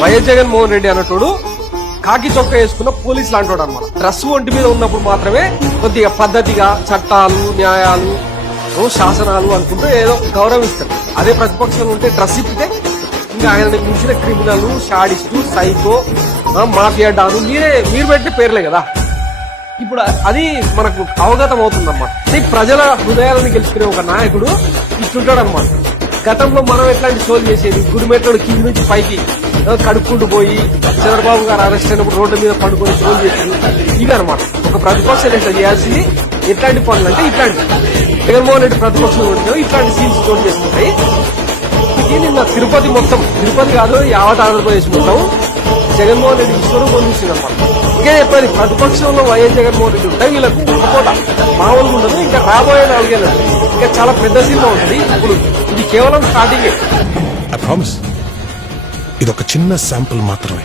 YS Jaganmohan Reddy అన్నట్టు కాకి చొక్కా వేసుకున్న పోలీసు లాంటోడు అనమాట. డ్రెస్ ఒంటి మీద ఉన్నప్పుడు మాత్రమే కొద్దిగా పద్ధతిగా చట్టాలు, న్యాయాలు, శాసనాలు అనుకుంటూ ఏదో గౌరవిస్తారు. అదే ప్రతిపక్షంలో ఉంటే డ్రెస్ ఇప్పితే ఇంకా ఆయనని మించిన క్రిమినల్, షాడిస్టు, సైకో, మాఫియా డాను మీరు పెట్టిన పేర్లే కదా. ఇప్పుడు అది మనకు అవగతం అవుతుందన్నమాట. ప్రజల హృదయాలను గెలుచుకునే ఒక నాయకుడు ఇట్లుంటాడు అనమాట. గతంలో మనం ఎట్లాంటి షోలు చేసేది, గుడిమెట్లోడు కింది నుంచి పైకి కడుక్కుంటూ పోయి చంద్రబాబు గారు అరెస్ట్ అయినప్పుడు రోడ్డు మీద పండుకొని షోలు చేసేది ఇవి అనమాట. ఒక ప్రతిపక్షం ఇట్లా చేయాల్సింది ఎట్లాంటి పనులు అంటే ఇట్లాంటి జగన్మోహన్ రెడ్డి ప్రతిపక్షం ఉంటే ఇట్లాంటి సీన్స్ చోటు చేస్తుంటాయి. ఇది నిన్న తిరుపతి మొత్తం, తిరుపతి కాదు యావత్ ఆంధ్రప్రదేశ్ మొత్తం జగన్మోహన్ రెడ్డి విశ్వరూపం పొందించింది అనమాట. ఇంకా చెప్పేది ప్రతిపక్షంలో వైఎస్ జగన్మోహన్ రెడ్డి ఉంటాయి వీళ్ళకు ఒక్కోట మామూలుగా ఉండదు. ఇంకా రాబోయే 4 ఏళ్ళు ఇంకా చాలా పెద్ద సినిమా ఉంటుంది. ఇప్పుడు ఇది కేవలం స్టార్టింగే. ఐ ప్రామిస్ ఇది ఒక చిన్న శాంపుల్ మాత్రమే.